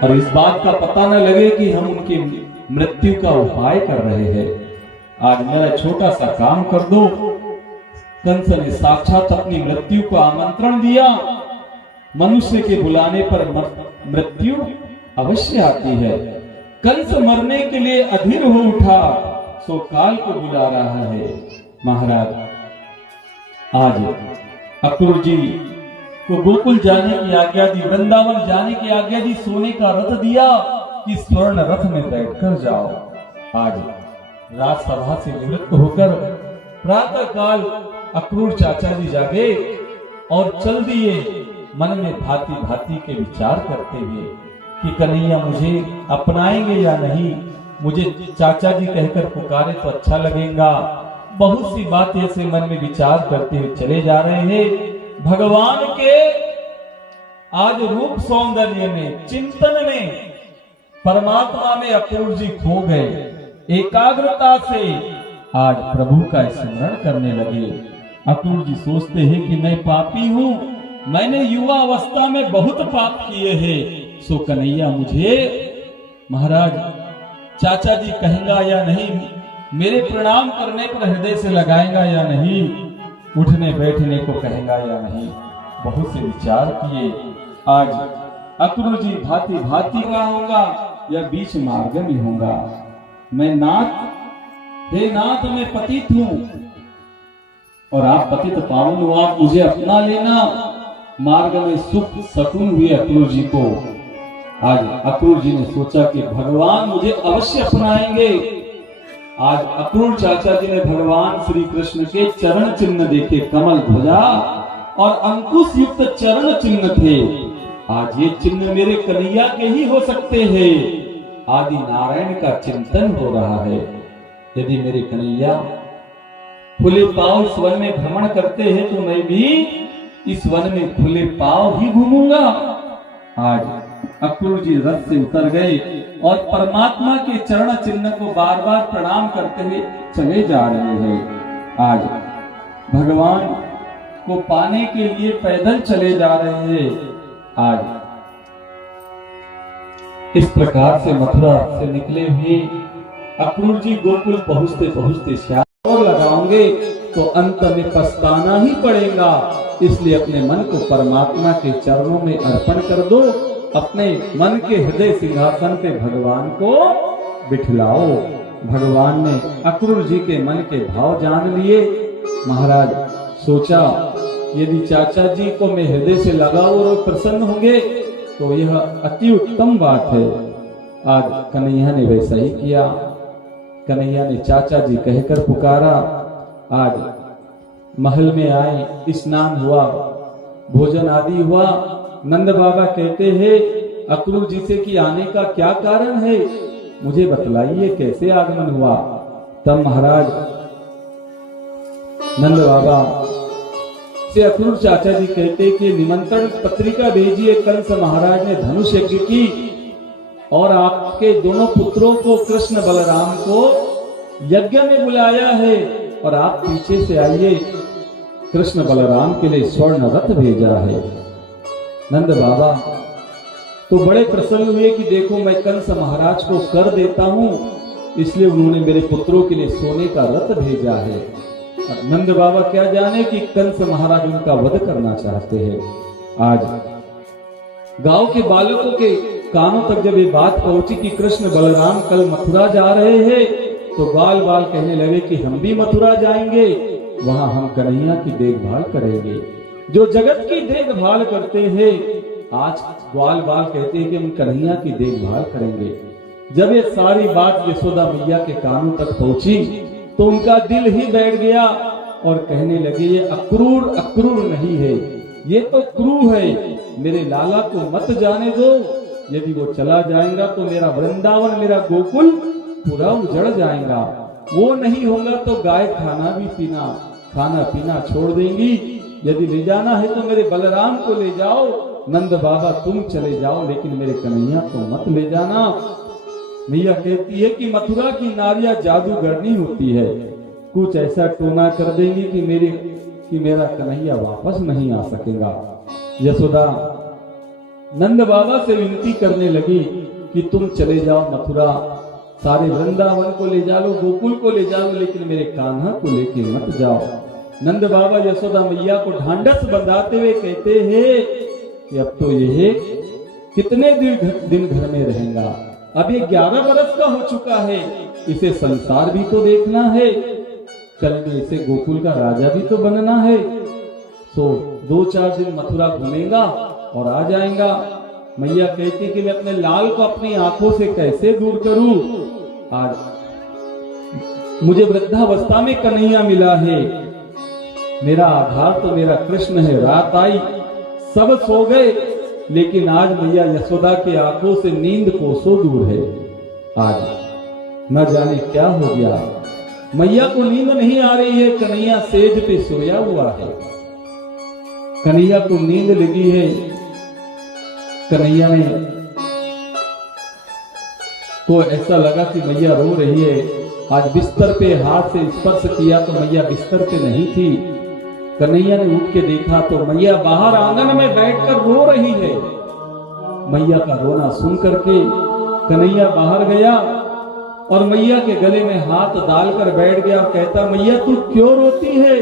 और इस बात का पता न लगे कि हम उनकी मृत्यु का उपाय कर रहे हैं। आज मेरा छोटा सा काम कर दो। कंस ने साक्षात अपनी मृत्यु को आमंत्रण दिया। मनुष्य के बुलाने पर मृत्यु अवश्य आती है। कंस मरने के लिए अधीर हो उठा, सो काल को बुला रहा है। महाराज, आज अक्रूर जी को गोकुल जाने की आज्ञा दी, वृंदावन जाने की आज्ञा दी, सोने का रथ दिया कि स्वर्ण रथ में बैठकर जाओ। आज राजसभा से निवृत्त होकर प्रातः काल अक्रूर चाचा जी जागे और चल दिए, मन में भांति भांति के विचार करते हुए कि कन्हैया मुझे अपनाएंगे या नहीं, मुझे चाचा जी कहकर पुकारे तो अच्छा लगेगा। बहुत सी बातें ऐसे मन में विचार करते हुए चले जा रहे हैं। भगवान के आज रूप सौंदर्य में, चिंतन में, परमात्मा में अक्रूर जी खो गए। एकाग्रता से आज प्रभु का स्मरण करने लगे। अक्रूर जी सोचते हैं कि मैं पापी हूँ, मैंने युवा अवस्था में बहुत पाप किए हैं, सो कन्हैया मुझे महाराज चाचा जी कहेंगा या नहीं, मेरे प्रणाम करने पर हृदय से लगाएगा या नहीं, उठने बैठने को कहेगा या नहीं। बहुत से विचार किए। आज अक्रूर जी भांति भांति का होगा या बीच मार्ग में होगा। मैं नाथ, हे नाथ, मैं पतित हूँ और आप पतित पावन हो, आप मुझे अपना लेना। मार्ग में सुख सकून हुए अक्रूर जी को। आज अक्रूर जी ने सोचा कि भगवान मुझे अवश्य अपनाएंगे। आज अक्रूर चाचा जी ने भगवान श्री कृष्ण के चरण चिन्ह देखे, कमल ध्वजा और अंकुश युक्त चरण चिन्ह थे। आज ये चिन्ह मेरे कन्हैया के ही हो सकते हैं। आदि नारायण का चिंतन हो रहा है। यदि मेरे कन्हैया खुले पांव इस वन में भ्रमण करते हैं तो मैं भी इस वन में खुले पांव ही घूमूंगा। आज अक्रूर जी रथ से उतर गए और परमात्मा के चरण चिन्ह को बार बार प्रणाम करते हुए चले जा रहे हैं। आज भगवान को पाने के लिए पैदल चले जा रहे हैं। आज इस प्रकार से मथुरा से निकले हुए अक्रूर जी गोकुल पहुंचते पहुंचते श्याम और लगाओगे तो अंत में पछताना ही पड़ेगा। इसलिए अपने मन को परमात्मा के चरणों में अर्पण कर दो। अपने मन के हृदय सिंहासन पे भगवान को बिठलाओ। भगवान ने अक्रूर जी के मन के भाव जान लिए। महाराज सोचा यदि चाचा जी को मैं हृदय से लगाऊं और प्रसन्न होंगे तो यह अति उत्तम बात है। आज कन्हैया ने वैसा ही किया। कन्हैया ने चाचा जी कहकर पुकारा। आज महल में आए, स्नान हुआ, भोजन आदि हुआ। नंद बाबा कहते हैं अक्रूर जी से कि आने का क्या कारण है, मुझे बतलाइए कैसे आगमन हुआ। तब महाराज नंद बाबा से अक्रूर चाचा जी कहते कि निमंत्रण पत्रिका भेजिए। कंस महाराज ने धनुष यज्ञ की और आपके दोनों पुत्रों को कृष्ण बलराम को यज्ञ में बुलाया है और आप पीछे से आइए। कृष्ण बलराम के लिए स्वर्ण रथ भेजा है। नंद बाबा तो बड़े प्रसन्न हुए कि देखो मैं कंस महाराज को कर देता हूं, इसलिए उन्होंने मेरे पुत्रों के लिए सोने का रथ भेजा है। नंद बाबा क्या जाने कि कंस महाराज उनका वध करना चाहते हैं। आज गांव के बालकों के कानों तक जब ये बात पहुंची कि कृष्ण बलराम कल मथुरा जा रहे हैं तो बाल बाल कहने लगे कि हम भी मथुरा जाएंगे, वहां हम कन्हैया की देखभाल करेंगे। जो जगत की देखभाल करते हैं आज ग्वाल बाल कहते हैं कि हम कन्हैया की देखभाल करेंगे। जब ये सारी बात यशोदा मैया के कानों तक पहुंची तो उनका दिल ही बैठ गया और कहने लगे ये अक्रूर अक्रूर नहीं है, ये तो क्रू है। मेरे लाला को मत जाने दो, यदि वो चला जाएगा तो मेरा वृंदावन, मेरा गोकुल पूरा उजड़ जाएगा। वो नहीं होगा तो गाय खाना पीना छोड़ देंगी। यदि ले जाना है तो मेरे बलराम को ले जाओ, नंद बाबा तुम चले जाओ, लेकिन मेरे कन्हैया को मत ले जाना। मैया कहती है कि मथुरा की नारियां जादूगरनी होती है, कुछ ऐसा टोना कर देंगी कि मेरा कन्हैया वापस नहीं आ सकेगा। यशोदा नंद बाबा से विनती करने लगी कि तुम चले जाओ मथुरा, सारे वृंदावन को ले जा लो, गोकुल को ले जाओ, लेकिन मेरे कान्हा को लेके मत जाओ। नंद बाबा यशोदा मैया को ढांढस बंधाते हुए कहते हैं कि अब तो ये कितने दिन घर में रहेगा, अब ये 11 बरस का हो चुका है, इसे संसार भी तो देखना है, कल में इसे गोकुल का राजा भी तो बनना है। तो 2-4 दिन मथुरा घूमेगा और आ जाएगा। मैया कहती कि मैं अपने लाल को अपनी आंखों से कैसे दूर करूं। आज मुझे वृद्धावस्था में कन्हैया मिला है, मेरा आधार तो मेरा कृष्ण है। रात आई, सब सो गए, लेकिन आज मैया यशोदा की आंखों से नींद कोसों दूर है। आज न जाने क्या हो गया, मैया को नींद नहीं आ रही है, कन्हैया सेज पे सोया हुआ है, कन्हैया को नींद लगी है। कन्हैया ने को ऐसा लगा कि मैया रो रही है। आज बिस्तर पे हाथ से स्पर्श किया तो मैया बिस्तर पे नहीं थी। कन्हैया ने उठ के देखा तो मैया बाहर आंगन में बैठकर रो रही है। मैया का रोना सुन करके कन्हैया बाहर गया और मैया के गले में हाथ डालकर बैठ गया और कहता, मैया तू क्यों रोती है?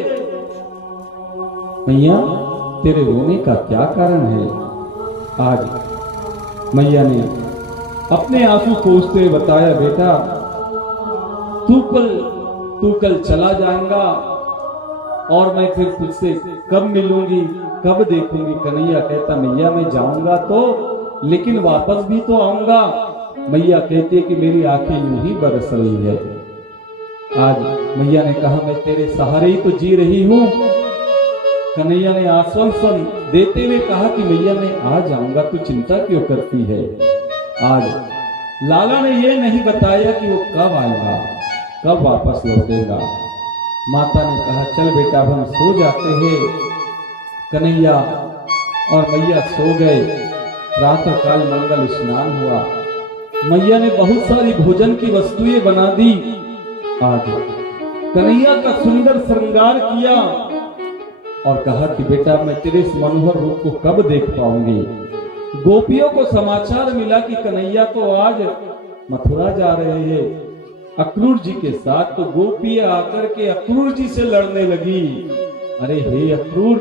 मैया तेरे रोने का क्या कारण है? आज मैया ने अपने आंसू पोंछते हुए बताया, बेटा तू कल चला जाएगा और मैं फिर तुझसे कब मिलूंगी, कब देखूंगी? कन्हैया कहता, मैया मैं जाऊंगा तो, लेकिन वापस भी तो आऊंगा। मैया कहती है कि मेरी आंखें यूं ही बरस रही है। आज मैया ने कहा, मैं तेरे सहारे ही तो जी रही हूं। कन्हैया ने आश्वासन देते हुए कहा कि मैया मैं आ जाऊंगा, तू चिंता क्यों करती है? आज लाला ने यह नहीं बताया कि वो कब आएगा, कब वापस लौटेगा। माता ने कहा, चल बेटा हम सो जाते हैं। कन्हैया और मैया सो गए। प्रातः काल मंगल स्नान हुआ। मैया ने बहुत सारी भोजन की वस्तुएं बना दी। आज कन्हैया का सुंदर श्रृंगार किया और कहा कि बेटा मैं तेरे इस मनोहर रूप को कब देख पाऊंगी। गोपियों को समाचार मिला कि कन्हैया तो आज मथुरा जा रहे हैं अक्रूर जी के साथ। तो गोपियां आकर के अक्रूर जी से लड़ने लगी। अरे हे अक्रूर,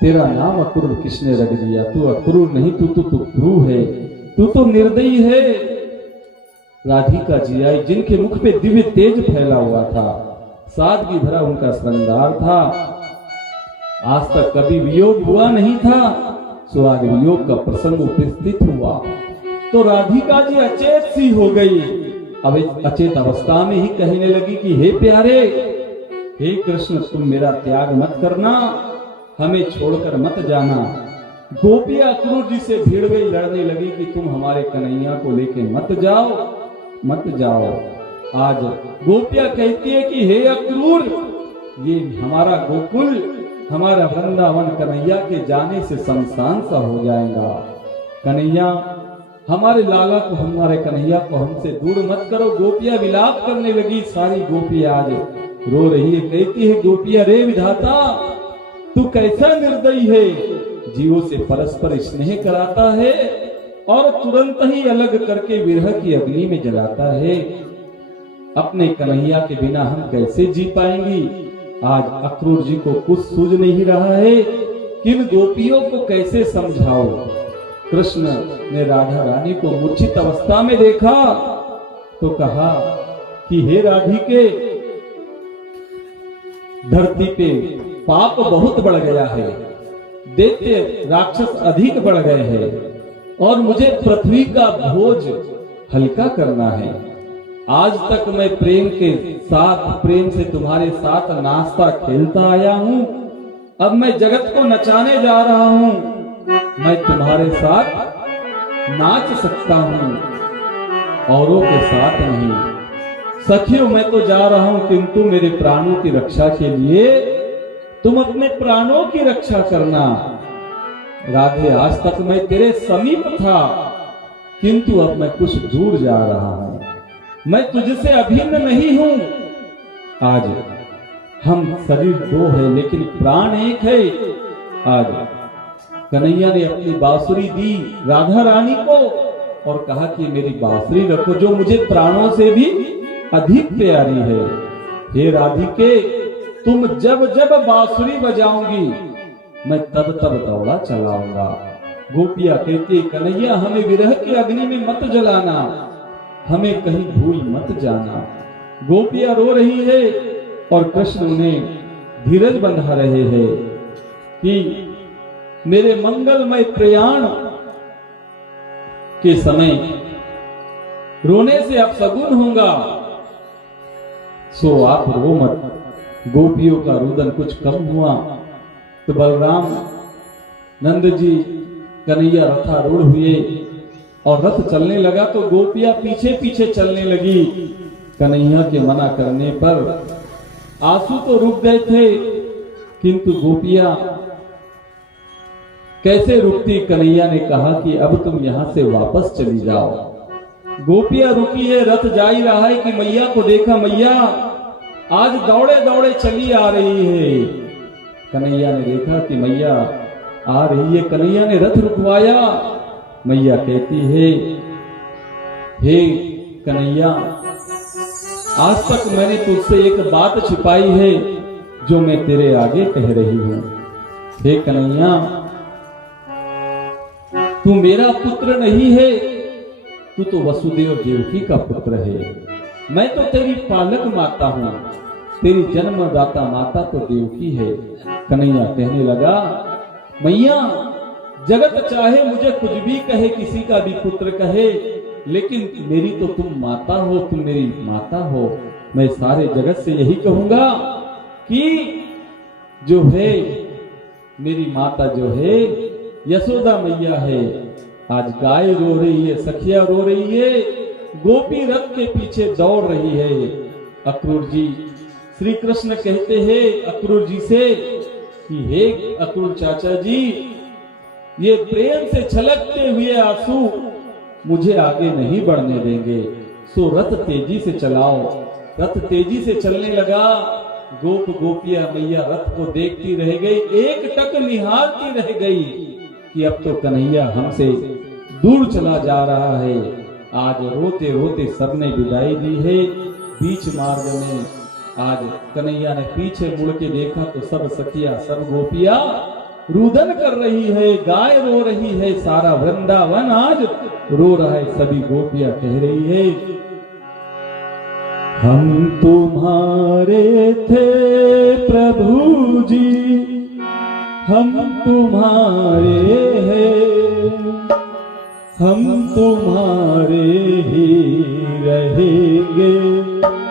तेरा नाम अक्रूर किसने रख दिया? तू अक्रूर नहीं, तू तो तुक्रू है, तू तो निर्दयी है। राधिका जी आई, जिनके मुख पे दिव्य तेज फैला हुआ था, सादगी भरा उनका श्रृंगार था। आज तक कभी वियोग हुआ नहीं था, सो आज वियोग का प्रसंग उपस्थित हुआ तो राधिका जी अचेत सी हो गई। अब अचेत अवस्था में ही कहने लगी कि हे प्यारे, हे कृष्ण तुम मेरा त्याग मत करना, हमें छोड़कर मत जाना। गोपियां अक्रूर जी से भिड़ गई, लड़ने लगी कि तुम हमारे कन्हैया को लेके मत जाओ, मत जाओ। आज गोपियां कहती है कि हे अक्रूर, ये हमारा गोकुल, हमारा वृंदावन कन्हैया के जाने से शमशान सा हो जाएगा। कन्हैया, हमारे लाला को, हमारे कन्हैया को हमसे दूर मत करो। गोपियां विलाप करने लगी। सारी गोपियां आज रो रही है, कहती है गोपियां, रे विधाता तू कैसा निर्दयी है, जीवों से परस्पर स्नेह कराता है और तुरंत ही अलग करके विरह की अग्नि में जलाता है। अपने कन्हैया के बिना हम कैसे जी पाएंगी? आज अक्रूर जी को कुछ सूझ नहीं रहा है कि इन गोपियों को कैसे समझाओ। कृष्ण ने राधा रानी को मूर्छित अवस्था में देखा तो कहा कि हे राधिके, धरती पे पाप बहुत बढ़ गया है, दैत्य राक्षस अधिक बढ़ गए हैं और मुझे पृथ्वी का बोझ हल्का करना है। आज तक मैं प्रेम के साथ, प्रेम से तुम्हारे साथ नाचता खेलता आया हूं, अब मैं जगत को नचाने जा रहा हूं। मैं तुम्हारे साथ नाच सकता हूं, औरों के साथ नहीं। सखियों मैं तो जा रहा हूं, किंतु मेरे प्राणों की रक्षा के लिए तुम अपने प्राणों की रक्षा करना। राधे, आज तक मैं तेरे समीप था, किंतु अब मैं कुछ दूर जा रहा हूं। मैं तुझसे अभिन्न नहीं हूं। आज हम शरीर दो है लेकिन प्राण एक है। आज कन्हैया ने अपनी बांसुरी दी राधा रानी को और कहा कि मेरी बांसुरी रखो जो मुझे प्राणों से भी अधिक प्यारी है। हे राधिके, तुम जब जब बांसुरी बजाओगी मैं तब तब दौड़ा चलाऊंगा। गोपियां कहती, कन्हैया हमें विरह की अग्नि में मत जलाना, हमें कहीं भूल मत जाना। गोपियां रो रही है और कृष्ण उन्हें धीरज बंधा रहे हैं कि मेरे मंगलमय प्रयाण के समय रोने से अपशगुन होगा, सो आप रो मत। गोपियों का रुदन कुछ कम हुआ तो बलराम नंद जी कन्हैया रथारूढ़ हुए और रथ चलने लगा तो गोपियां पीछे पीछे चलने लगी। कन्हैया के मना करने पर आंसू तो रुक गए थे, किंतु गोपियां कैसे रुकती। कन्हैया ने कहा कि अब तुम यहां से वापस चली जाओ। गोपियां रुकी है, रथ जा ही रहा है कि मैया को देखा, मैया आज दौड़े दौड़े चली आ रही है। कन्हैया ने देखा कि मैया आ रही है, कन्हैया ने रथ रुकवाया। मैया कहती है, हे कन्हैया, आज तक मैंने तुझसे एक बात छिपाई है जो मैं तेरे आगे कह रही हूं। हे कन्हैया, तू मेरा पुत्र नहीं है, तू तो वसुदेव देवकी का पुत्र है। मैं तो तेरी पालक माता हूं, तेरी जन्मदाता माता तो देवकी है। कन्हैया कहने लगा, मैया जगत चाहे मुझे कुछ भी कहे, किसी का भी पुत्र कहे, लेकिन मेरी तो तुम माता हो, तुम मेरी माता हो। मैं सारे जगत से यही कहूंगा कि जो है मेरी माता जो है यशोदा मैया है। आज गाय रो रही है, सखिया रो रही है, गोपी रथ के पीछे दौड़ रही है। अक्रूर जी, श्री कृष्ण कहते हैं अक्रूर जी से कि हे अक्रूर चाचा जी, ये प्रेम से छलकते हुए आंसू मुझे आगे नहीं बढ़ने देंगे, सो रथ तेजी से चलाओ। रथ तेजी से चलने लगा। गोप गोपियां मैया रथ को देखती रह गई, एक टक निहारती रह गई कि अब तो कन्हैया हमसे दूर चला जा रहा है। आज रोते रोते सबने विदाई दी है। बीच मार्ग में आज कन्हैया ने पीछे मुड़ के देखा तो सब सखिया, सब गोपियां रुदन कर रही है, गाय रो रही है, सारा वृंदावन आज रो रहा है। सभी गोपियां कह रही है, हम तुम्हारे थे प्रभु जी, हम तुम्हारे हैं, हम तुम्हारे ही रहेंगे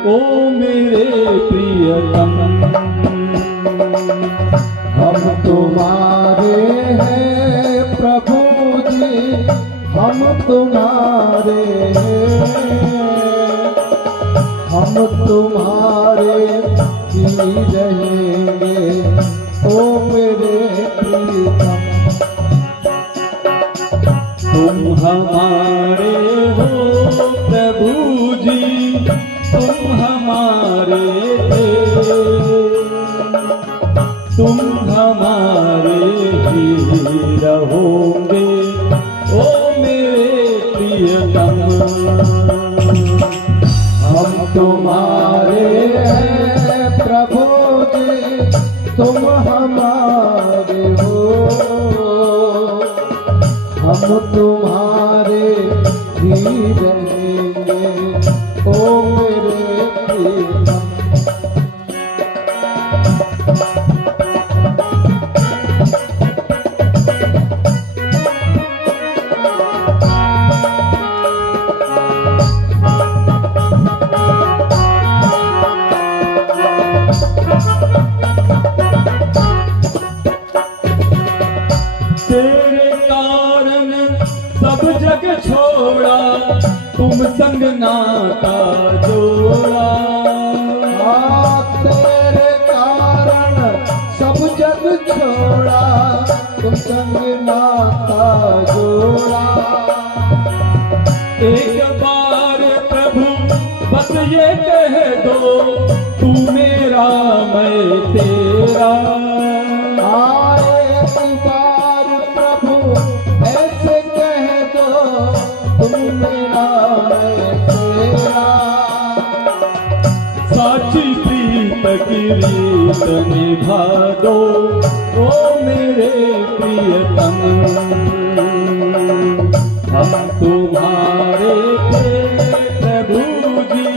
ओ मेरे प्रियतम। हम तुम्हारे हैं प्रभु जी, हम तुम्हारे हैं, हम तुम्हारे ही रहेंगे ओ मेरे प्रियतम। तुम हमारे हो प्रभु जी, तुम हमारे थे, तुम हमारे ही रहोगे ओ मेरे प्रियतम। हम तुम्हारे हैं प्रभु जी, तुम हमारे हो, हम तुम्हारे ही रहेंगे ओ मेरे प्रियतम। तेरे कारण सब जग छोड़ा, तुम संग नाता जोड़ा। तेरे कारण सब जग छोड़ा, तुम संग नाता जोड़ा। एक बार प्रभु बस ये कह दो, तू मेरा मैं तेरा। एक बार तुम मेरा मैं तेरा। साची प्रीत की रीत निभा दो ओ मेरे प्रियतम। हम तुम्हारे थे प्रभु जी,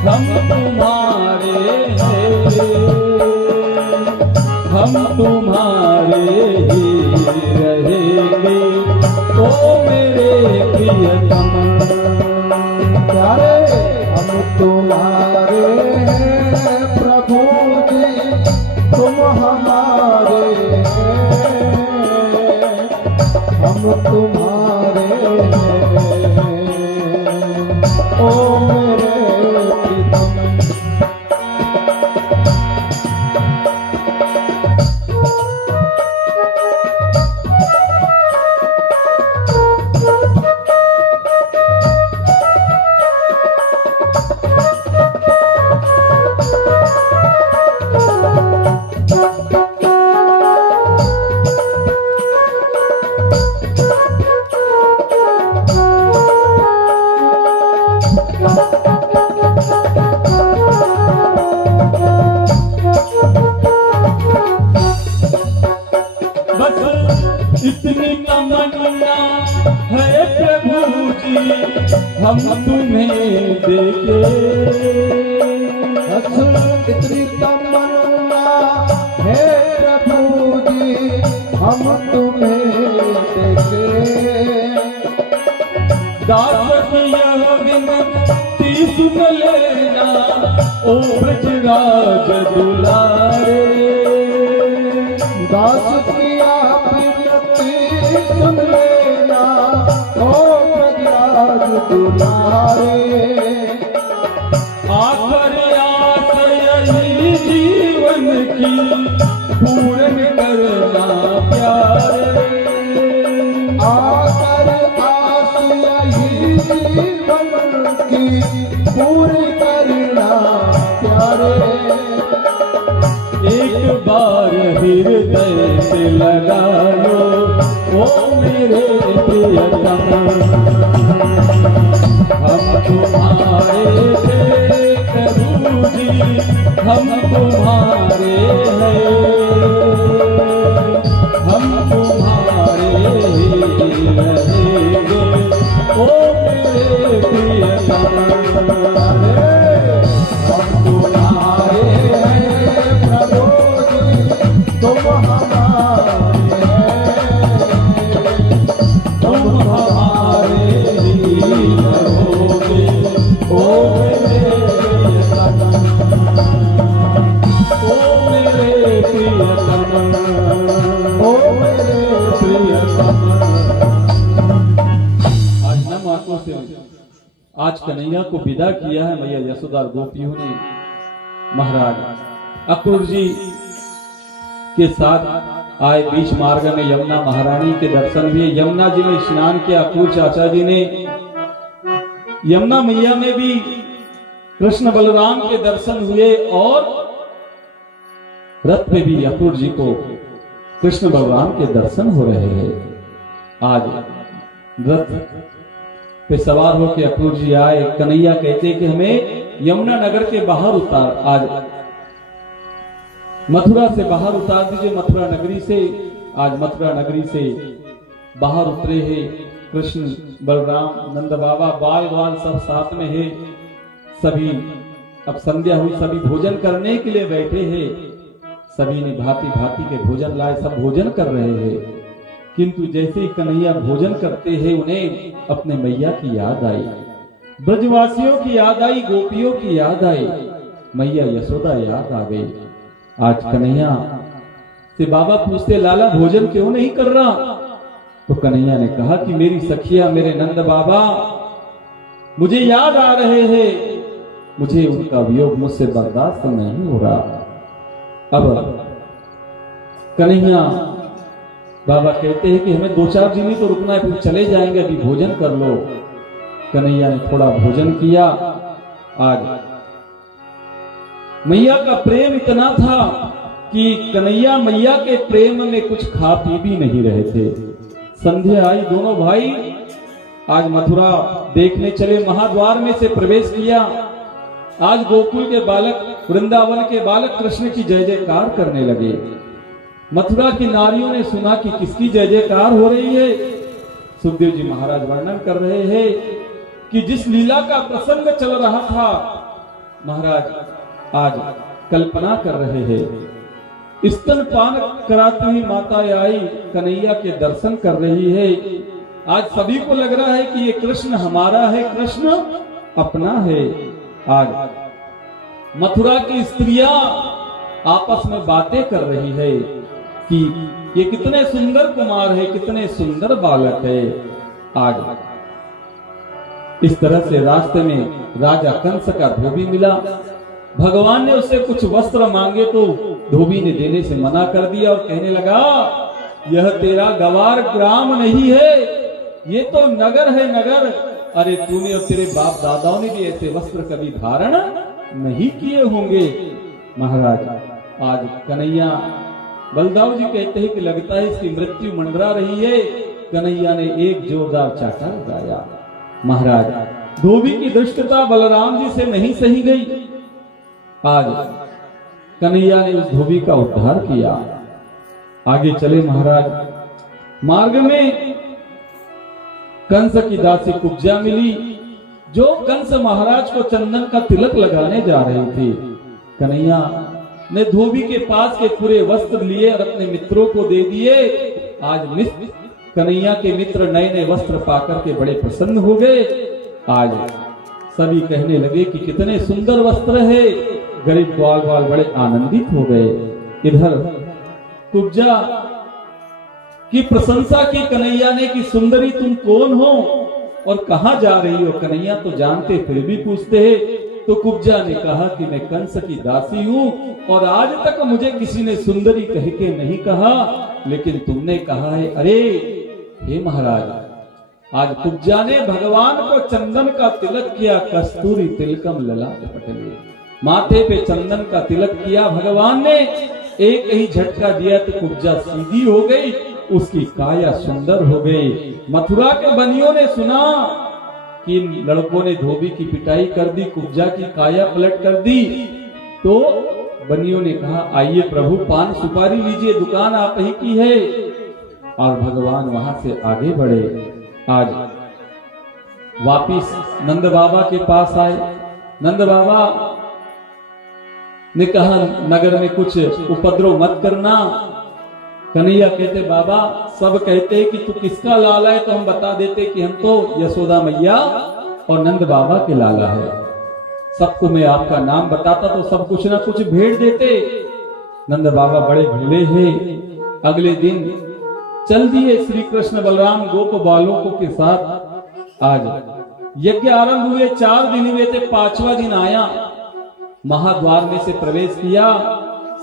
हम तुम्हारे हैं, हम तुम्हारे ही रहेंगे ओ मेरे प्रियतम। प्यारे हम तुम्हारे हैं प्रभु जी, तुम हमारे हैं, हम तुम्हारे हैं ओ मेरे प्रीतम। बस इतनी तमन्ना है प्रभु जी, हम तुम्हें देखे। बस इतनी तमन्ना है प्रभु जी, हम तुम्हें देखे। दास की यह विनती सुन लेना ओ ब्रजराज दुलारे। दास किया विनती सुन लेना ओ ब्रजराज दुलारे। आखिर आस यही जीवन की पूर्ण करना प्यारे। आकर आस यही जीवन की पूरी करना प्यारे। एक बार हृदय से लगा लो ओ मेरे प्रियतम। हम तुम्हारे थे प्रभु जी, हम तुम्हारे हैं, हम तुम्हारे ही रहेंगे ओ मेरे प्रियतम। हम तुम्हारे हैं प्रभु जी, तुम हमारे हैं, तुम हमारे ही रहोगे ओ मेरे प्रियतम, ओ मेरे प्रियतम, ओ मेरे प्रियतम। आज नम आंखों से आज कन्हैया को विदा किया है मैया यशोदा और गोपियों ने। महाराज अक्रूर जी के साथ आए, बीच मार्ग में यमुना महारानी के दर्शन हुए। यमुना जी में स्नान किया अक्रूर चाचा जी ने। यमुना मैया में भी कृष्ण बलराम के दर्शन हुए और रथ पे भी अक्रूर जी को कृष्ण बलराम के दर्शन हो रहे हैं। आज रथ पे सवार होकर अक्रूर जी आए। कन्हैया कहते कि हमें यमुना नगर के बाहर उतार, आज मथुरा से बाहर उतार दीजिए। मथुरा नगरी से आज मथुरा नगरी से बाहर उतरे हैं कृष्ण बलराम नंद बाबा, बाल बाल सब साथ में है। सभी अब संध्या हुई, सभी भोजन करने के लिए बैठे हैं। सभी ने भांति भांति के भोजन लाए, सब भोजन कर रहे हैं। किंतु जैसे ही कन्हैया भोजन करते हैं उन्हें अपने मैया की याद आई, ब्रजवासियों की याद आई, गोपियों की याद आई, मैया यशोदा याद आ गई। आज कन्हैया से बाबा पूछते लाला भोजन क्यों नहीं कर रहा? तो कन्हैया ने कहा कि मेरी सखिया, मेरे नंद बाबा मुझे याद आ रहे हैं, मुझे उनका वियोग मुझसे बर्दाश्त नहीं हो रहा। अब कन्हैया बाबा कहते हैं कि हमें 2-4 दिन ही तो रुकना है, फिर चले जाएंगे, अभी भोजन कर लो। कन्हैया ने थोड़ा भोजन किया। आज मैया का प्रेम इतना था कि कन्हैया मैया के प्रेम में कुछ खा पी भी नहीं रहे थे। संध्या आई, दोनों भाई आज मथुरा देखने चले, महाद्वार में से प्रवेश किया। आज गोकुल के बालक, वृंदावन के बालक कृष्ण की जय जयकार करने लगे। मथुरा की नारियों ने सुना कि किसकी जय जयकार हो रही है। सुखदेव जी महाराज वर्णन कर रहे हैं कि जिस लीला का प्रसंग चल रहा था, महाराज आज कल्पना कर रहे हैं। स्तनपान कराती हुई माता आई कन्हैया के दर्शन कर रही है। आज सभी को लग रहा है कि ये कृष्ण हमारा है, कृष्ण अपना है। आज मथुरा की स्त्रियां आपस में बातें कर रही है कि ये कितने सुंदर कुमार है, कितने सुंदर बालक है। आज इस तरह से रास्ते में राजा कंस का धोबी मिला। भगवान ने उससे कुछ वस्त्र मांगे तो धोबी ने देने से मना कर दिया और कहने लगा, यह तेरा गवार ग्राम नहीं है, ये तो नगर है, नगर। अरे तूने और तेरे बाप दादाओं ने भी ऐसे वस्त्र कभी धारण नहीं किए होंगे। महाराज आज कन्हैया, बलदाऊ जी कहते हैं कि लगता है इसकी मृत्यु मंडरा रही है। कन्हैया ने एक जोरदार चाटा लगाया। महाराज धोबी की दुष्टता बलराम जी से नहीं सही गई। आज कन्हैया ने उस धोबी का उद्धार किया। आगे चले महाराज। मार्ग में कंस की दासी कुब्जा मिली, जो कंस महाराज को चंदन का तिलक लगाने जा रही थी। कन्हैया ने धोबी के पास के पूरे वस्त्र लिए और अपने मित्रों को दे दिए। आज कन्हैया के मित्र नए नए वस्त्र पाकर के बड़े प्रसन्न हो गए। आज सभी कहने लगे कि कितने सुंदर वस्त्र है। गरीब ग्वाल बाल बड़े आनंदित हो गए। इधर कुब्जा की प्रशंसा की कन्हैया ने कि सुंदरी तुम कौन हो और कहां जा रही हो। कन्हैया तो जानते फिर भी पूछते हैं। तो कुब्जा ने कहा कि मैं कंस की दासी हूं और आज तक मुझे किसी ने सुंदरी कह के नहीं कहा, लेकिन तुमने कहा है। अरे हे महाराज, आज कुब्जा ने भगवान को चंदन का तिलक किया। कस्तूरी तिलकम ललाट पटले, माथे पे चंदन का तिलक किया भगवान ने। एक ही झटका दिया तो कुब्जा सीधी हो गई, उसकी काया सुंदर हो गई। मथुरा के बनियों ने सुना कि इन लड़कों ने धोबी की पिटाई कर दी, कुब्जा की काया पलट कर दी। तो बनियों ने कहा, आइए प्रभु पान सुपारी लीजिए, दुकान आप ही की है। और भगवान वहां से आगे बढ़े। आज वापिस नंद बाबा के पास आए। नंद बाबा ने कहा, नगर में कुछ उपद्रव मत करना। कन्हैया कहते, बाबा सब कहते हैं कि तू किसका लाला है, तो हम बता देते कि हम तो यशोदा मैया और नंद बाबा के लाला है। सबको मैं आपका नाम बताता तो सब कुछ ना कुछ भेंट देते। नंद बाबा बड़े भले हैं। अगले दिन चल दिए श्री कृष्ण बलराम गोप बालकों के साथ। आज यज्ञ आरंभ हुए, 4 दिन हुए थे। 5वां दिन आया, महाद्वार में से प्रवेश किया।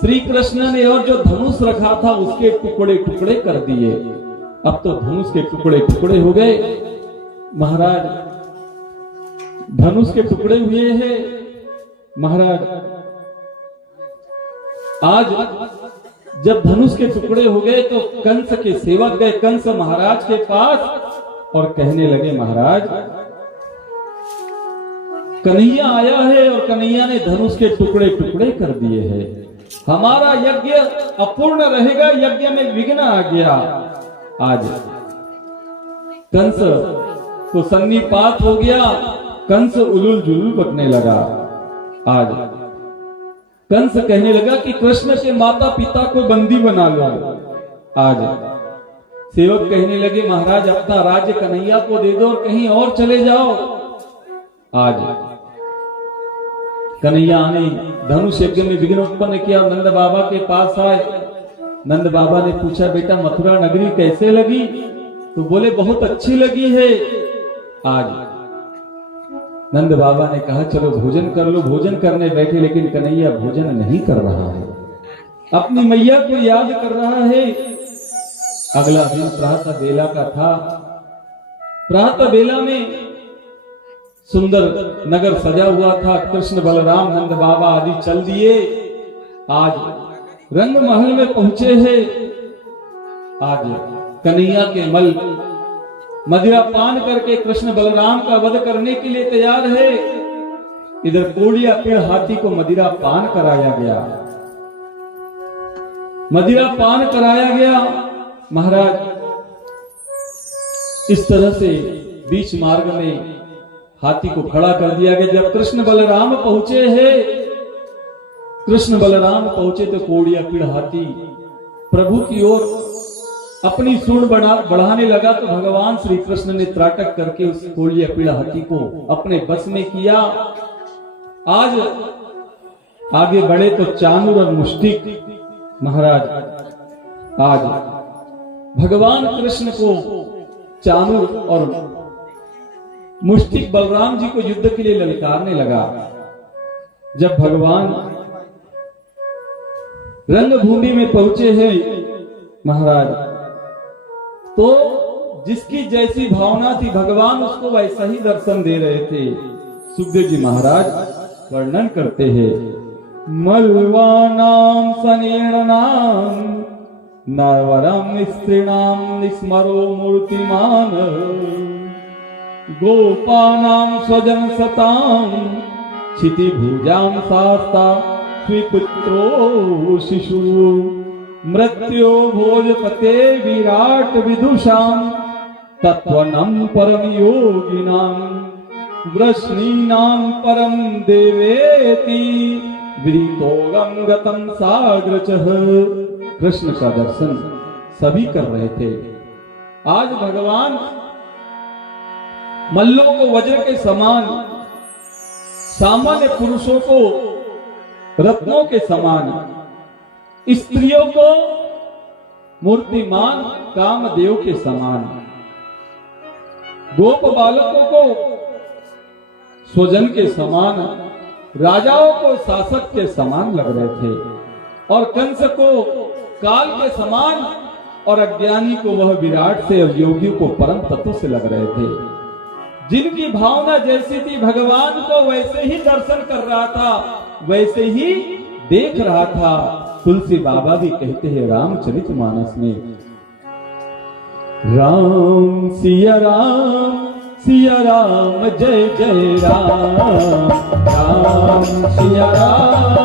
श्री कृष्ण ने और जो धनुष रखा था उसके टुकड़े टुकड़े कर दिए। अब तो धनुष के टुकड़े टुकड़े हो गए। महाराज धनुष के टुकड़े हुए हैं। महाराज आज जब धनुष के टुकड़े हो गए तो कंस के सेवक गए कंस महाराज के पास और कहने लगे, महाराज कन्हैया आया है और कन्हैया ने धनुष के टुकड़े टुकड़े कर दिए हैं। हमारा यज्ञ अपूर्ण रहेगा, यज्ञ में विघ्न आ गया। आज कंस को सन्निपात हो गया। कंस उलुल जुलुल बकने लगा। आज कंस कहने लगा कि कृष्ण के माता पिता को बंदी बना लो। आज सेवक कहने लगे, महाराज अपना राज्य कन्हैया को दे दो और कहीं और चले जाओ। आज कन्हैया ने धनुष यज्ञ में विघ्न उत्पन्न किया। नंद बाबा के पास आए। नंद बाबा ने पूछा, बेटा मथुरा नगरी कैसे लगी? तो बोले, बहुत अच्छी लगी है। आज नंद बाबा ने कहा, चलो भोजन कर लो। भोजन करने बैठे, लेकिन कन्हैया भोजन नहीं कर रहा है, अपनी मैया को याद कर रहा है। अगला दिन प्रातः बेला का था। प्रातः बेला में सुंदर नगर सजा हुआ था। कृष्ण बलराम नंद बाबा आदि चल दिए। आज रंग महल में पहुंचे हैं। आज कन्हैया के मल मदिरा पान करके कृष्ण बलराम का वध करने के लिए तैयार है। इधर कोड़िया पीड़ हाथी को मदिरा पान कराया गया। मदिरा पान कराया गया। महाराज इस तरह से बीच मार्ग में हाथी को खड़ा कर दिया गया। जब कृष्ण बलराम पहुंचे हैं, कृष्ण बलराम पहुंचे तो कोड़िया पीड़ हाथी प्रभु की ओर अपनी सूंड बढ़ाने लगा तो भगवान श्री कृष्ण ने त्राटक करके उस कोड़िया पीड़ हाथी को अपने बस में किया। आज आगे बढ़े तो चानूर और मुष्टिक महाराज आज भगवान कृष्ण को चानूर और मुष्टिक बलराम जी को युद्ध के लिए ललकारने लगा। जब भगवान रंगभूमि में पहुंचे हैं महाराज, तो जिसकी जैसी भावना थी भगवान उसको वैसा ही दर्शन दे रहे थे। सुखदेव जी महाराज वर्णन करते हैं, मल्वानाम सनीर्णाम नरवरम स्त्रीणाम निस्मरो मूर्तिमान गोपानाम स्वजन सताम क्षिति भुजाम शास्ता स्वीपुत्रो शिशु मृत्यो भोजपते विराट विदुषाम तत्वनम परम योगिनाम वृष्णीनाम परम देवेति विरितोगम गतम साग्रचः। कृष्ण का दर्शन सभी कर रहे थे। आज भगवान मल्लों को वज्र के समान, सामान्य पुरुषों को रत्नों के समान, स्त्रियों को मूर्तिमान कामदेव के समान, गोप बालकों को स्वजन के समान, राजाओं को शासक के समान लग रहे थे और कंस को काल के समान और अज्ञानी को वह विराट से और योगियों को परम तत्व से लग रहे थे। जिनकी भावना जैसी थी भगवान को वैसे ही दर्शन कर रहा था, वैसे ही देख रहा था। तुलसी बाबा भी कहते हैं रामचरितमानस में, राम सिया राम जय जय राम, राम सिया राम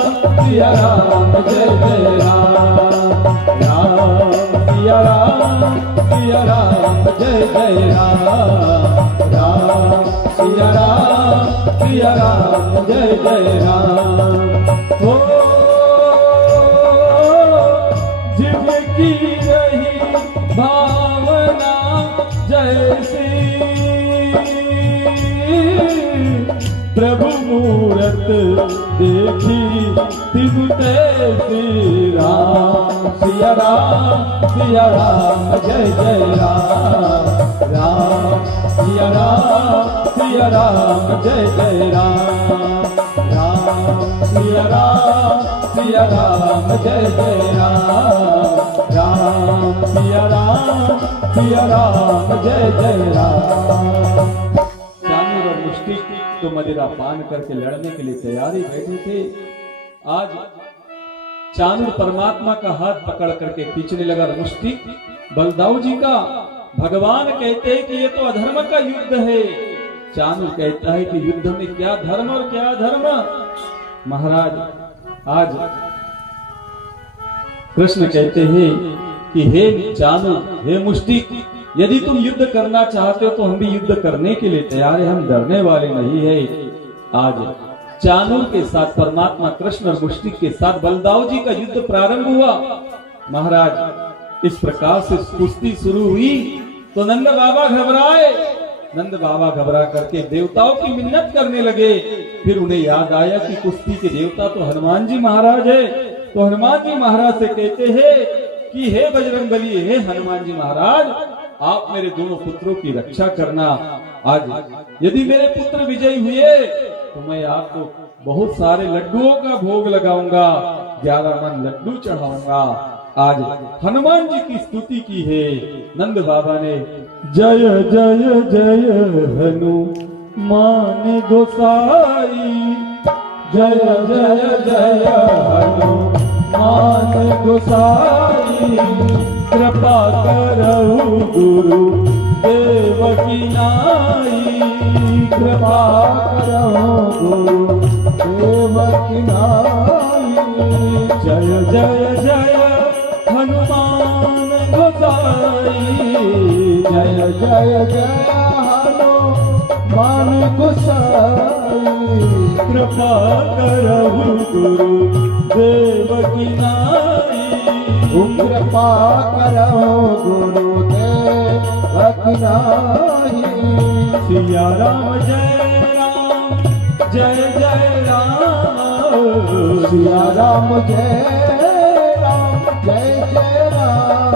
जय जय राम, राम सिया राम जय जय राम, राम सिया राम जय जय राम। हो जिनकी रही भावना जैसी प्रभु मूरत देखी तिनु तेसी, राम सिया राम जय जय राम, राम सिया राम जय जय राम, राम सिया राम जय जय राम, राम सिया राम जय जय राम। चानूर और मुष्टिक तो मदिरा पान करके लड़ने के लिए तैयारी बैठे थे। आज चानूर परमात्मा का हाथ पकड़ करके खींचने लगा, मुष्टिक बलदाऊ जी का। भगवान कहते हैं कि ये तो अधर्म का युद्ध है। चानूर कहता है कि युद्ध में क्या धर्म और क्या धर्म। महाराज आज कृष्ण कहते हैं कि हे चानूर, हे मुष्टिक, यदि तुम युद्ध करना चाहते हो तो हम भी युद्ध करने के लिए तैयार है, हम डरने वाले नहीं है। आज चानूर के साथ परमात्मा कृष्ण और मुष्टिक के साथ बलदाऊ जी का युद्ध प्रारंभ हुआ। महाराज इस प्रकार से कुश्ती शुरू हुई तो नंद बाबा घबराए। नंद बाबा घबरा करके देवताओं की मिन्नत करने लगे। फिर उन्हें याद आया कि कुश्ती के देवता तो हनुमान जी महाराज है। तो हनुमान जी महाराज से कहते हैं कि हे बजरंगबली, हे हनुमान जी महाराज, आप मेरे दोनों पुत्रों की रक्षा करना। आज यदि मेरे पुत्र विजयी हुए तो मैं आपको बहुत सारे लड्डुओं का भोग लगाऊंगा, 11 मन लड्डू चढ़ाऊंगा। आज हनुमान जी की स्तुति की है। नंद बाबा ने जय जय जय हनुमान गोसाई, जय जय जय हनुमान गोसाई, कृपा करहु गुरु देवकी नाई कृपा करो गुरु देवकी नाई। जय जय जय हनुमान गोसाई जय जय जय हनुमान गोसाई। कृपा करहु गुरु देवकी नाई कृपा करो गुरु देवकी नाई। सिया राम जय जय राम सिया राम जय जय राम।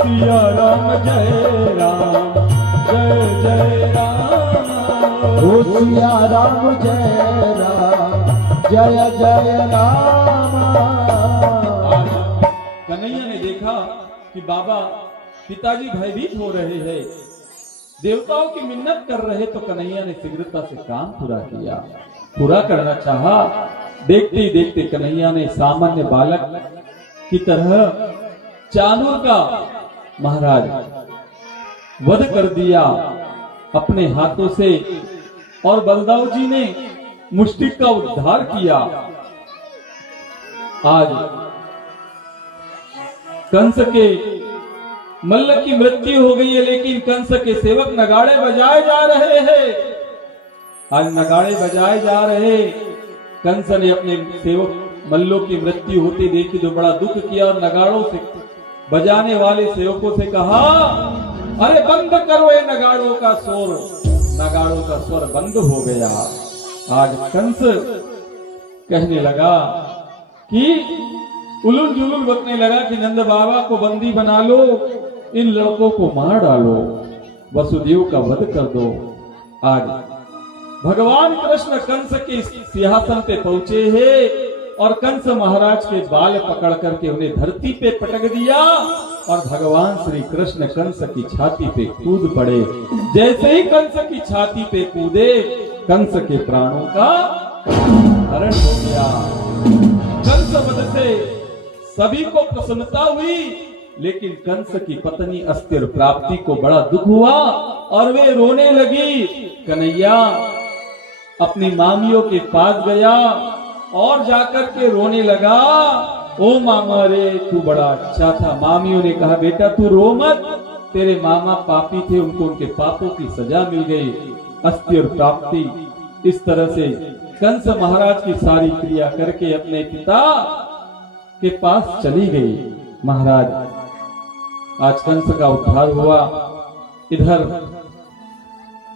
सिया राम जय जय राम ओ सिया राम जय राम। आज कन्हैया ने देखा कि बाबा पिताजी भयभीत हो रहे हैं, देवताओं की मिन्नत कर रहे, तो कन्हैया ने शीघ्रता से काम पूरा करना चाहा। देखते ही देखते कन्हैया ने सामान्य बालक की तरह चानूर का महाराज वध कर दिया अपने हाथों से, और बलदाऊ जी ने मुष्टिक का उद्धार किया। आज कंस के मल्ल की मृत्यु हो गई है, लेकिन कंस के सेवक नगाड़े बजाए जा रहे हैं। आज नगाड़े बजाए जा रहे, कंस ने अपने सेवक मल्लों की मृत्यु होती देखी तो बड़ा दुख किया, और नगाड़ों से बजाने वाले सेवकों से कहा, अरे बंद करो ये नगाड़ों का शोर। नगाड़ों का स्वर बंद हो गया। आज कंस कहने लगा कि उलूल जुलूल बकने लगा कि नंद बाबा को बंदी बना लो, इन लड़कों को मार डालो, वसुदेव का वध कर दो। आज भगवान कृष्ण कंस के सिंहासन पे पहुंचे हैं, और कंस महाराज के बाल पकड़ करके उन्हें धरती पे पटक दिया, और भगवान श्री कृष्ण कंस की छाती पे कूद पड़े। जैसे ही कंस की छाती पे कूदे, कंस के प्राणों का हरण हो गया। कंस वध से सभी को प्रसन्नता हुई, लेकिन कंस की पत्नी अस्तिर प्राप्ति को बड़ा दुख हुआ, और वे रोने लगी। कन्हैया अपनी मामियों के पास गया और जाकर के रोने लगा, ओ मामा रे तू बड़ा अच्छा था। मामियों ने कहा, बेटा तू रो मत, तेरे मामा पापी थे, उनको उनके पापों की सजा मिल गई। अस्तिर प्राप्ति इस तरह से कंस महाराज की सारी क्रिया करके अपने पिता के पास चली गई। महाराज आज कंस का उद्धार हुआ। इधर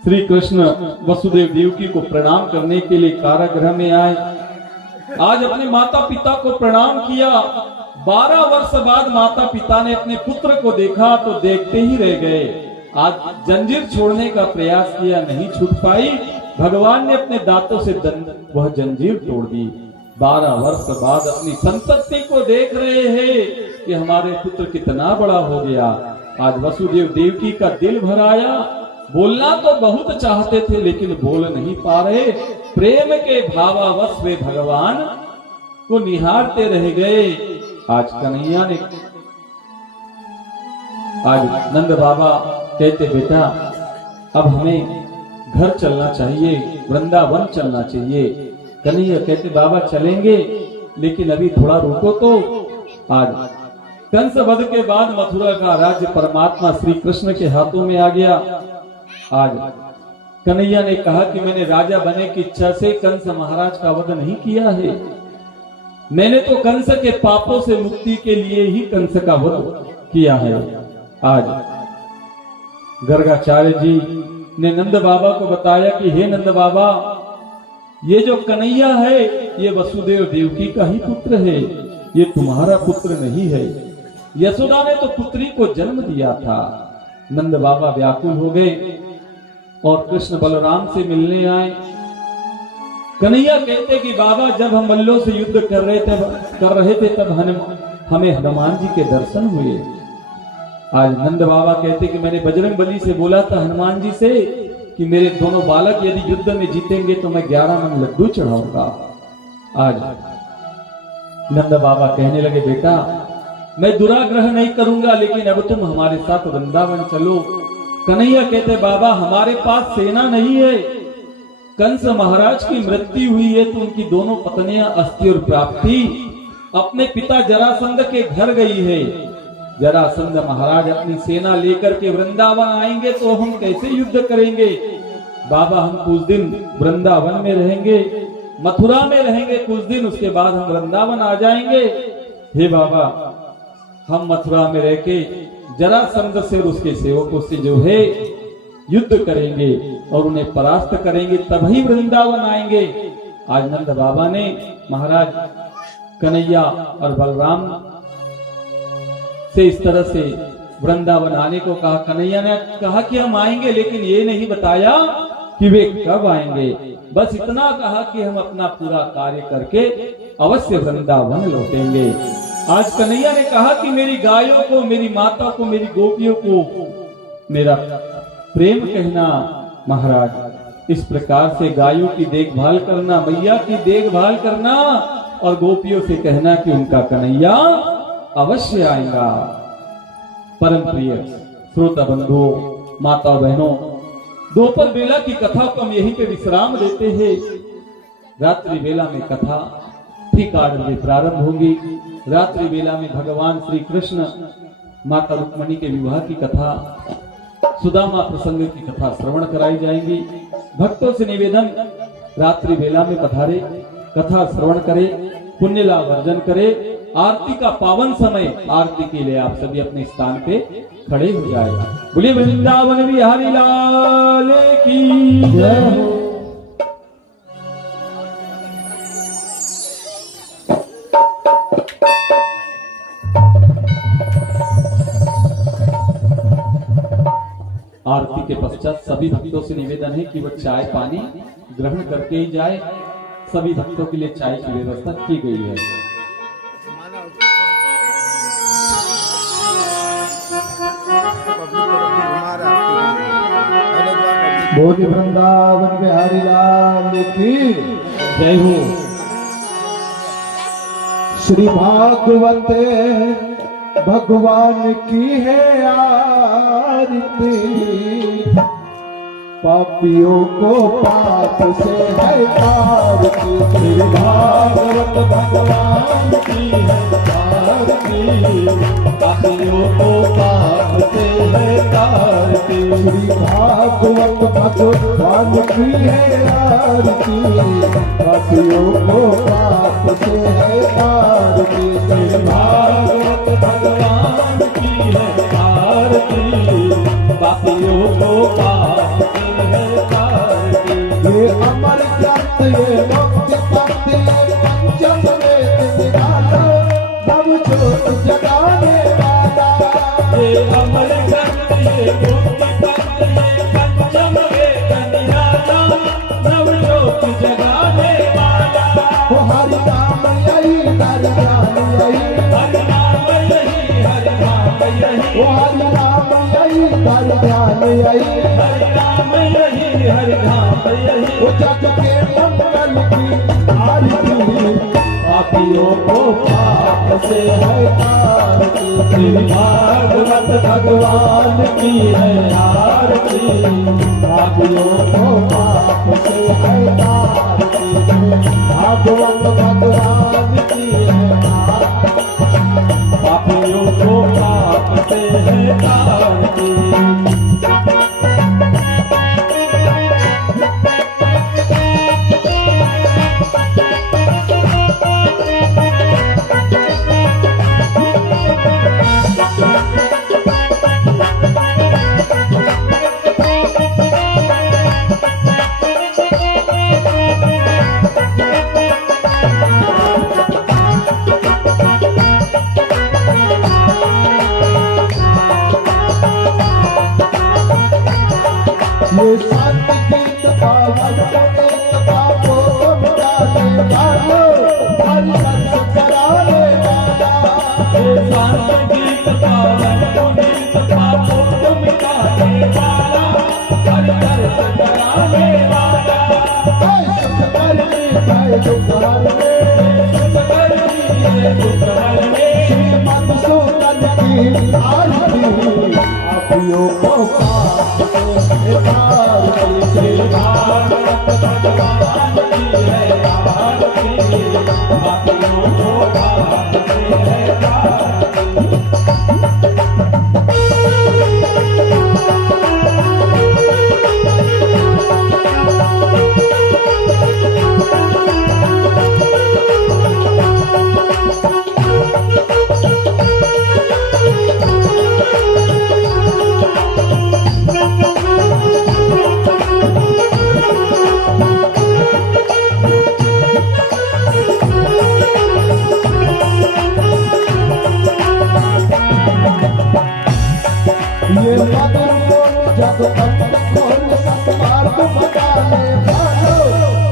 श्री कृष्ण वसुदेव देवकी को प्रणाम करने के लिए कारागृह में आए। आज अपने माता पिता को प्रणाम किया। 12 वर्ष बाद माता पिता ने अपने पुत्र को देखा तो देखते ही रह गए। आज जंजीर छोड़ने का प्रयास किया, नहीं छूट पाई। भगवान ने अपने दांतों से वह जंजीर तोड़ दी। 12 वर्ष बाद अपनी संतति को देख रहे हैं कि हमारे पुत्र कितना बड़ा हो गया। आज वसुदेव देवकी का दिल भर आया। बोलना तो बहुत चाहते थे, लेकिन बोल नहीं पा रहे। प्रेम के भावावश वे भगवान को निहारते रह गए। आज कन्हैया ने, आज नंद बाबा कहते, बेटा अब हमें घर चलना चाहिए, वृंदावन चलना चाहिए। कन्हैया कहते, बाबा चलेंगे, लेकिन अभी थोड़ा रुको तो। आज कंस वध के बाद मथुरा का राज्य परमात्मा श्री कृष्ण के हाथों में आ गया। आज कन्हैया ने कहा कि मैंने राजा बनने की इच्छा से कंस महाराज का वध नहीं किया है। मैंने तो कंस के पापों से मुक्ति के लिए ही कंस का वध किया है। आज गर्गाचार्य जी ने नंद बाबा को बताया कि हे नंद बाबा, ये जो कन्हैया है ये वसुदेव देवकी का ही पुत्र है, ये तुम्हारा पुत्र नहीं है। यशोदा ने तो पुत्री को जन्म दिया था। नंद बाबा व्याकुल हो गए और कृष्ण बलराम से मिलने आए। कन्हैया कहते कि बाबा जब हम मल्लों से युद्ध कर रहे थे तब हमें हनुमान जी के दर्शन हुए। आज नंद बाबा कहते कि मैंने बजरंग बली से बोला था हनुमान जी से कि मेरे दोनों बालक यदि युद्ध में जीतेंगे तो मैं 11 मन लड्डू चढ़ाऊंगा। आज नंद बाबा कहने लगे, बेटा मैं दुराग्रह नहीं करूंगा, लेकिन अब तुम हमारे साथ वृंदावन चलो। कन्हैया कहते बाबा हमारे पास सेना नहीं है, कंस महाराज की मृत्यु हुई है तो उनकी दोनों पत्नियां अस्थि और प्राप्ति अपने पिता जरासंध के घर गई है। जरासंध महाराज अपनी सेना लेकर के वृंदावन आएंगे तो हम कैसे युद्ध करेंगे? बाबा हम कुछ दिन वृंदावन में रहेंगे, मथुरा में रहेंगे कुछ दिन, उसके बाद हम वृंदावन आ जाएंगे। हे बाबा हम मथुरा में रह के जरासंध से और उसके सेवकों से जो है युद्ध करेंगे और उन्हें परास्त करेंगे, तभी वृंदावन आएंगे। आज नंद बाबा ने महाराज कन्हैया और बलराम से इस तरह से वृंदावन आने को कहा। कन्हैया ने कहा कि हम आएंगे, लेकिन ये नहीं बताया कि वे कब आएंगे, बस इतना कहा कि हम अपना पूरा कार्य करके अवश्य वृंदावन लौटेंगे। आज कन्हैया ने कहा कि मेरी गायों को, मेरी माता को, मेरी गोपियों को मेरा प्रेम कहना। महाराज इस प्रकार से गायों की देखभाल करना, मैया की देखभाल करना और गोपियों से कहना कि उनका कन्हैया अवश्य आएगा। परम प्रिय श्रोता बंधुओं, माता बहनों, दोपहर बेला की कथा को हम यहीं पे विश्राम देते हैं। रात्रि बेला में कथा ठीक 8 बजे प्रारंभ होगी। रात्रि बेला में भगवान श्री कृष्ण माता रुक्मणी के विवाह की कथा, सुदामा प्रसंग की कथा श्रवण कराई जाएंगी। भक्तों से निवेदन, रात्रि बेला में पधारे, कथा श्रवण करे, पुण्य लाभ अर्जन करे। आरती का पावन समय, आरती के लिए आप सभी अपने स्थान पे खड़े हो जाए। बोलिए वृंदावन बिहारी लाल की जय हो। आरती के पश्चात सभी भक्तों से निवेदन है कि वह चाय पानी ग्रहण करके ही जाए। सभी भक्तों के लिए चाय की व्यवस्था की गई है। बोल वृंदावन बिहारी लाल की जय हो। श्री भागवत भगवान की है आरती, पापियों को पाप से है तारती। श्री भागवत भगवान की है आरती, पापियों को पाप से है तारती। श्री भागवत भगवान की है आरती, पापियों को पाप से है तारती। श्री भागवत भगवान की है आरती, पापियों को पाप से है तारती। ये अमर ग्रंथ ये मुक्ति तत्व ये पंचम वेद निराला, नव ज्योत जगाने वाला। ये अमर ग्रंथ ये मुक्ति तत्व ये पंचम वेद निराला, नव ज्योत जगाने वाला। वो हरि नाम यही हरि नाम यही, हरि नाम यही, हरि नाम यही। वो हरि नाम यही हरि ध्यान यही, हरि नाम यही, हरि नाम यही। वो जग के मंगल की आरती, पापियों को पाप से है आरती। श्री भागवत भगवान की है आरती, पापियों को पाप से है तारती। भागवत भगवान की है आरती, पापियों को पाप से है तारती। ये संत गीत पावन पुनीत पापों को मिटाने वाला, हरि रस कराने वाला। ये संत गीत पावन पुनीत पापों को मिटाने वाला, हरि रस कराने वाला। है सुख करने है दुख हरने, सुख करनी है दुख हरने। श्री मधुसूदन की आरती, पापियों को पाप भागवत भगवान की है आरती, पापियों को भाग से है आरती। ये मधुर बोल जग पंडित बोल सत्मार्ग बताने वालो,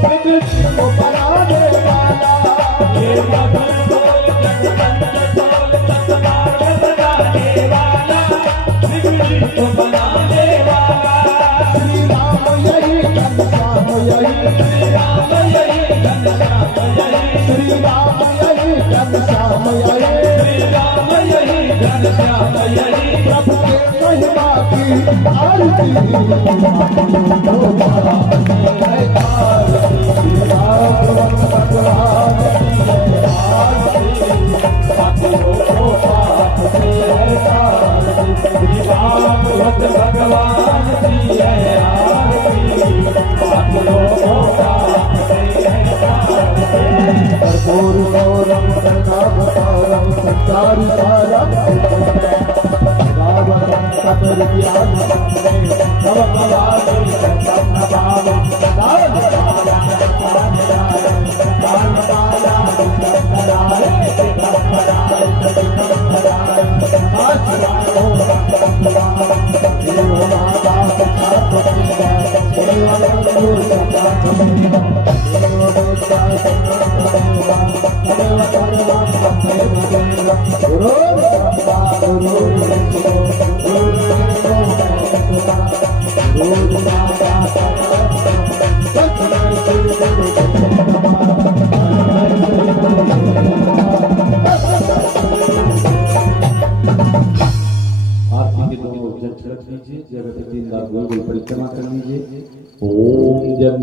विदुषी को बनाने वाला। ये मधुर बोल जग पंडित बोल सत्मार्ग बताने वाला, विदुषी को बनाने वाला। श्री राम यही घनश्याम यही, श्री राम यही घनश्याम यही, श्री राम यही घनश्याम यही, श्री राम यही घनश्याम यही। प्रभु के महिमा की आरती, भागवत भगवान भागवत भगवान की है आरती, पापियों को पाप से है आरती। कर्पूर गौरम करुणावतारम संसारी सारम भागवतं सतर्व्यानंदे नवकलानि संभावं जगत 3 बार गोल गोल परिक्रमा कर लीजिए। ओम जब